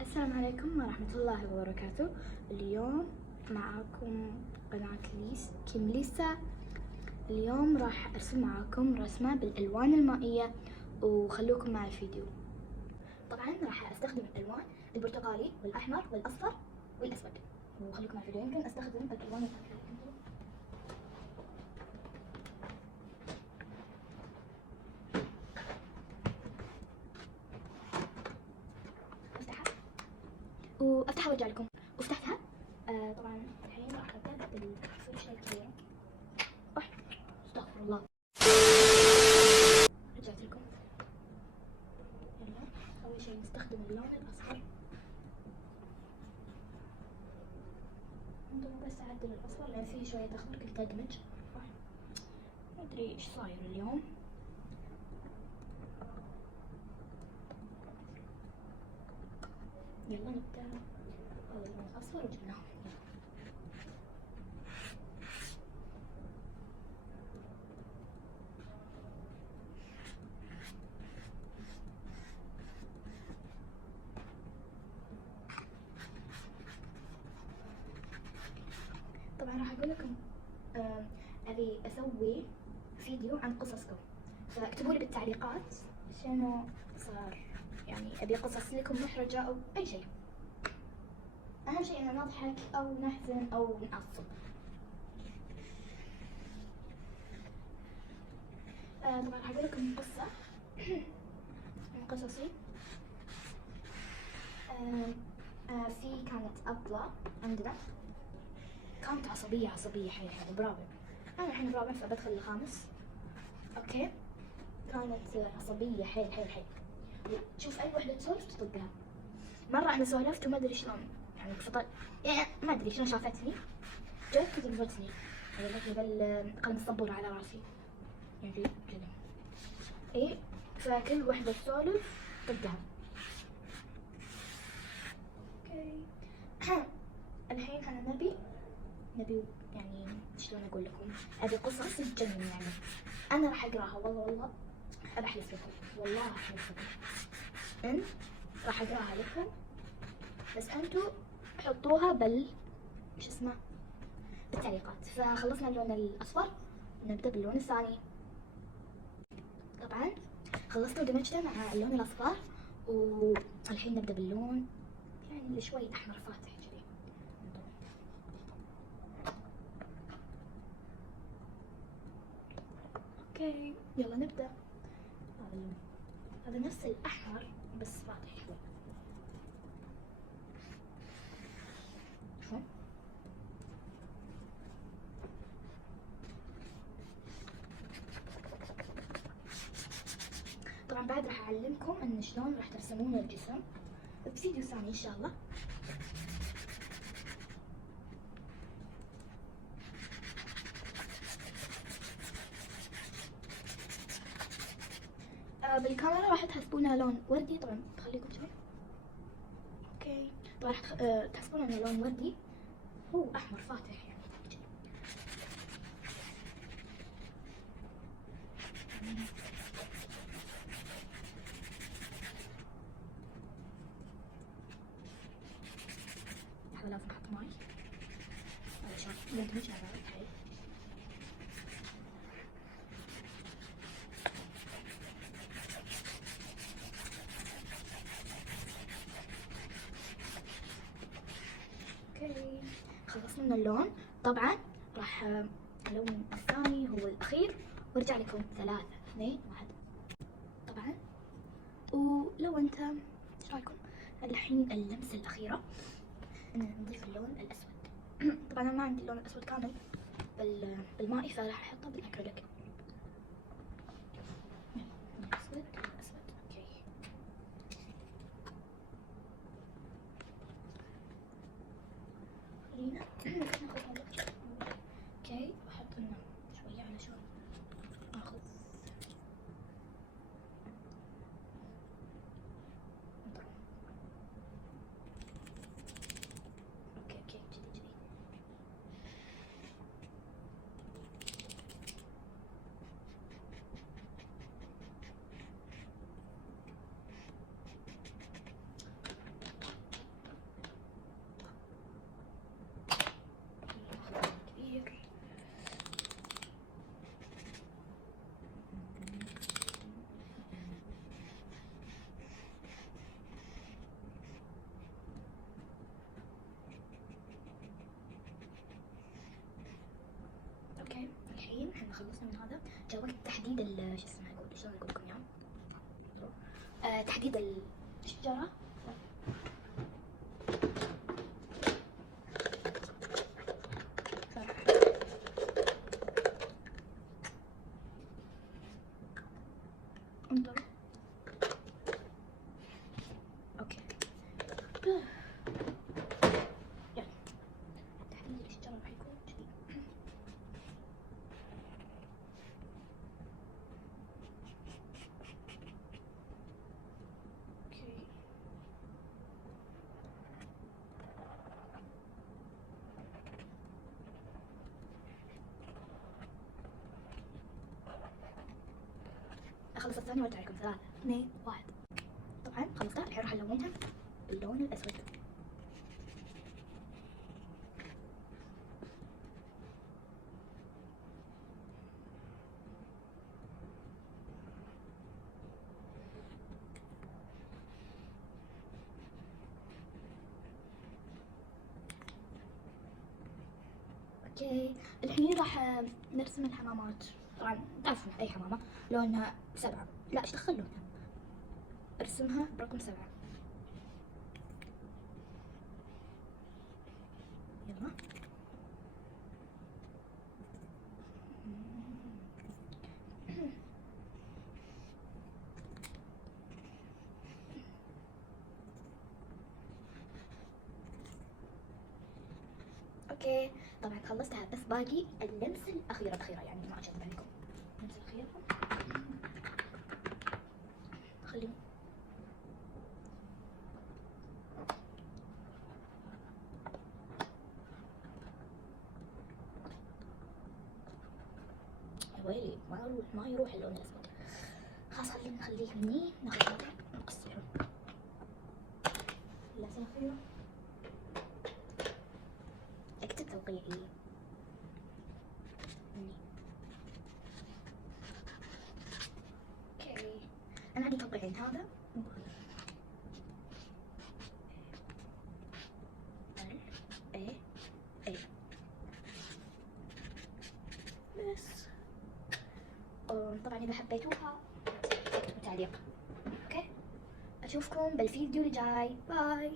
السلام عليكم ورحمة الله وبركاته. اليوم معاكم قناة كيمليسا. اليوم راح أرسم معاكم رسمة بالألوان المائية، وخلوكم مع الفيديو. طبعا راح أستخدم الألوان البرتقالي والأحمر والأصفر والأسود، وخلوكم مع الفيديو. يمكن أستخدم الألوان الأكثر. وافتحها وارجع لكم. وفتحتها. طبعا الحين راح ابدا بالفرشه الكبيره. استغفر الله. رجعت لكم. يلا اول شيء نستخدم اللون الاصفر. انتم بس اعدل الاصفر لان فيه شويه اخضر كنت ادمج. ما ادري ايش صاير اليوم. يلا نبدا. اللون الاصفر وجبناه. طبعا راح اقول لكم ابي اسوي فيديو عن قصصكم، فاكتبوا لي بالتعليقات شنو صار. يعني ابي قصص لكم محرجة او اي شيء. اهم شيء ان نضحك او نحزن او نعصب. طبعا راح اقول لكم قصة من قصصي. في كانت أبلة عندنا، كانت عصبية حيل حيل برابع. أنا الحين برابع فبدخل الخامس. أوكي. كانت عصبية حيل حيل حيل. تشوف أي وحدة تسولف تطقها. مرة أنا سولفت وما أدري شلون، يعني فضل يعني ما أدري شلون شافتني، جت وضربتني. ضربتني بالقلم السبورة على راسي، يعني كذا. إيه، فكل وحدة تسولف طقها. اوكي. الحين انا نبي يعني شلون اقول لكم، ابي قصص تجنن. يعني انا راح اقراها، والله ابى احلف لكم، والله احلف لكم ان راح اقراها لكم، بس انتوا حطوها شو اسمه بالتعليقات. فخلصنا اللون الاصفر، نبدا باللون الثاني. طبعا خلصت ودمجته مع اللون الاصفر، والحين نبدا باللون يعني اللي شوي احمر فاتح كذي. اوكي يلا نبدا. هذا نفس الاحمر بس فاتح شوي. شوف طبعا بعد راح اعلمكم ان شلون راح ترسمون الجسم بفيديو ثاني ان شاء الله. بالكاميرا راح تحسبونها لون وردي. طبعا بخليكم شوي. اوكي طبعا راح تحسبون انه لون وردي، هو احمر فاتح يعني. لحظة لازم احط ماي علشان يندمج مع بعض. حلو. اوكي خلصنا من اللون. طبعا راح اللون الثاني هو الاخير، وارجع لكم 3 2 1. طبعا ولو انت ايش رايكم الحين اللمسه الاخيره ان نضيف اللون الاسود. طبعا انا ما عندي اللون الاسود كامل بالمائي، فراح احطه بالاكريليك. اسود اسود. اوكي خلينا ناخذ هذا. اوكي واحط لنا شويه علشان اخذ. اوكي كذي كذي. الحين احنا خلصنا من هذا، جاء وقت تحديد شو اسمه، اقول شلون اقول لكم اياه، تحديد الشجرة. انظروا. اوكي. يلا تحديد الشجرة راح يكون جديد. اوكي. اخلص الثانية وارجع لكم. 3 2 1. طبعا خلصتها، الحين راح الونها باللون الاسود. اوكي الحين راح نرسم الحمامات. طبعا تعرفون اي حمامة لونها 7، لا ايش دخل لونها، ارسمها برقم 7. يلا. اوكي طبعا خلصتها، بس باقي اللمسة الأخيرة يعني ما أكذب عليكم. اللمسة الأخيرة خليني يا ويلي ما يروح اللون الأسود. خلاص خلينا نخليه هني، ناخذ هذا نقصره. اللمسة الأخيرة اكتب توقيعي هني. اوكي أنا عندي توقيعين، هذا ايه ايه بس. طبعا إذا حبيتوها اكتبوا تعليق. اوكي اشوفكم بالفيديو الجاي، باي.